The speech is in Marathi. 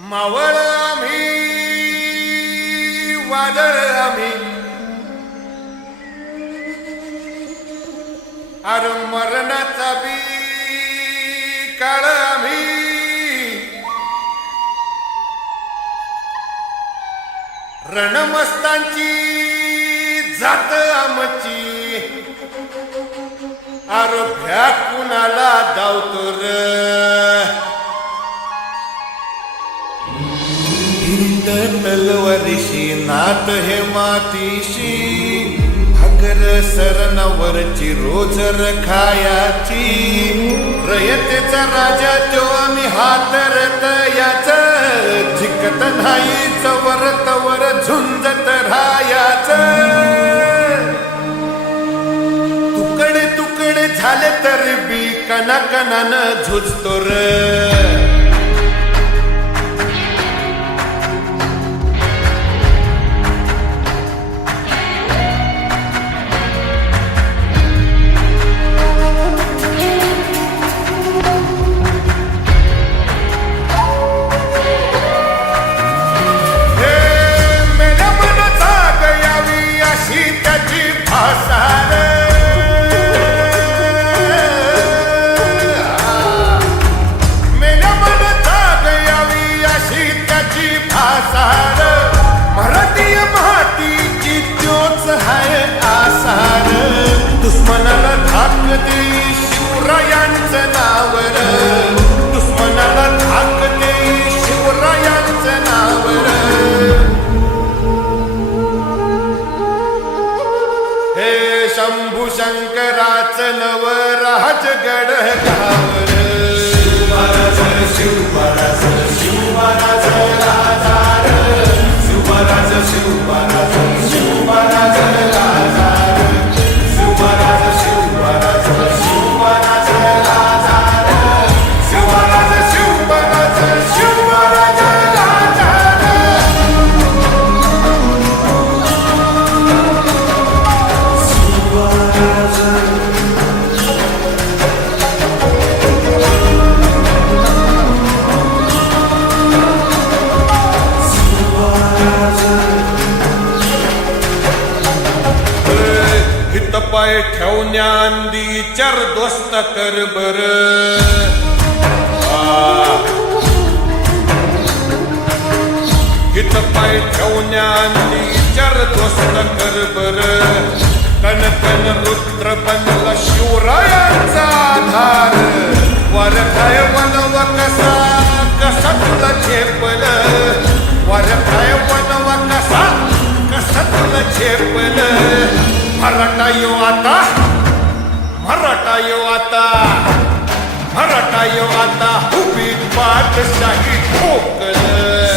मावळ आम्ही वादळ आम्ही अर मरणाचा बी काळ आम्ही रणमस्तांची जात आमची अर भ्या कुणाला धावतो र हिंद तलवारीशी नात हे मातीशी भाकर सरणावरची रोज रखायाची रयतेचा राजा तो आम्ही हातरत याच झिकत नाही चवर तवर झुंजत राहायाच तुकडे तुकडे झाले तर बी कणाकणानं झुजतो र दुश्मनाला धाक दे शिवरायांचं नावर दुश्मनाला धाक दे शिवरायांचं नावर हे शंभू शंकराचं नव राजगड गावर शिवराज शिवराज शिवराज राजार शिवराज शिवराज शिवराज राजार पाय ठेवण्यांदी चार दोस्त कर बर हित पाय ठेवण्यांदी चार दोस्त कर बर कन कन रुद्र बनला शिवरायांचा आधार वर काय वनवा कसा कसा तुला झेपल वर काय वनवा कसा कसा तुला झेपल मराठा यो आता मराठा यो आता मराठा यो आता उभी पाठशाही ठोकल